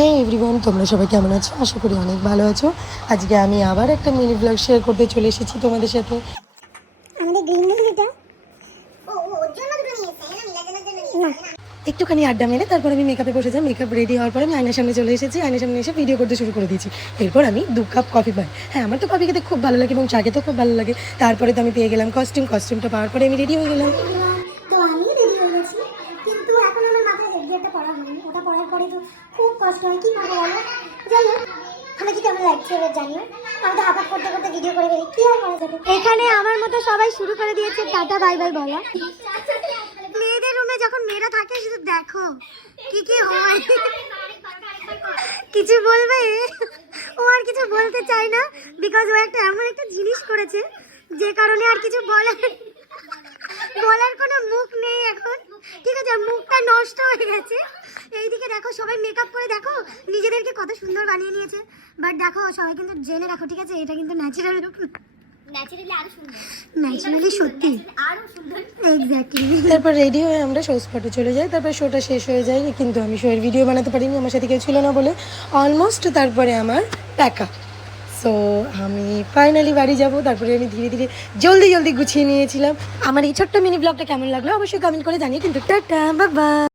হ্যাঁ এভরিওয়ান, তোমরা সবাই কেমন আছো? আশা করি অনেক ভালো আছো। আজকে আমি আবার একটা মিনি ব্লগ শেয়ার করতে চলে এসেছি তোমাদের সাথে। আমাদের গ্রিন মুভিটা ওর জন্য দুটো নিয়েছে না, মিলাজনের জন্য নিয়েছে না। একটুখানি আড্ডা মেরে তারপর আমি মেকআপে বসেছিলাম। মেকআপ রেডি হওয়ার পরে আমি আয়নার সামনে চলে এসেছি। আয়নার সামনে এসে ভিডিও করতে শুরু করে দিয়েছি। এরপর আমি 2 কাপ কফি পাই। হ্যাঁ, আমার তো কফি খেতে খুব ভালো লাগে এবং চা খেতেও খুব ভালো লাগে। তারপরে তো আমি পেয়ে গেলাম কস্টিউমটা পাওয়ার পরে আমি রেডি হয়ে গেলাম। তো আমি রেডি হয়ে গেছি, কিন্তু এখন আমার মাথায় হেডগিয়ারটা পরা হয়নি। ওটা পরার পরে তো খুব কষ্ট হয়, কি করবো বলো। যাই হোক, আমাকে কেমন লাগছে এবার জানিও। আমি তো হাফ করতে করতে ভিডিও করে ফেলি, কি আর করা যাবে। এখানে আমার মতো সবাই শুরু করে দিয়েছে টাটা বাই বাই বলা। মেয়েদের রুমে যখন মেয়েরা থাকে শুধু দেখো কি কি হয়। কিছু বলবে? ও আর কিছু বলতে চায় না, বিকজ ও একটা এমন একটা জিনিস করেছে যে কারণে আর কিছু বলার কোনো মুখ নেই এখন। ঠিক আছে, মুখটা নষ্ট হয়ে গেছে। এইদিকে দেখো সবাই মেকআপ করে দেখো নিজেদেরকে কত সুন্দর বানিয়ে নিয়েছে। বাট দেখো সবাই কিন্তু জেনে রাখো, ঠিক আছে, এটা কিন্তু ন্যাচারাল লুক না, ন্যাচারালি সত্যি আরো সুন্দর। এক্স্যাক্টলি। তারপর রেডি হয়ে আমরা শো স্পটে চলে যাই। তারপর শোটা শেষ হয়ে যায়, কিন্তু আমি শোয়ের ভিডিও বানাতে পারিনি, আমার সাথে কেউ ছিল না বলে অলমোস্ট। তারপরে আমার প্যাক আপ। সো আমি ফাইনালি বাড়ি যাব। তারপরে আমি ধীরে ধীরে জলদি গুছিয়ে নিয়েছিলাম। আমার এই ছোট্ট মিনি ব্লগটা কেমন লাগলো অবশ্যই কমেন্ট করে জানিয়ে কিন্তু টাটা বাই বাই।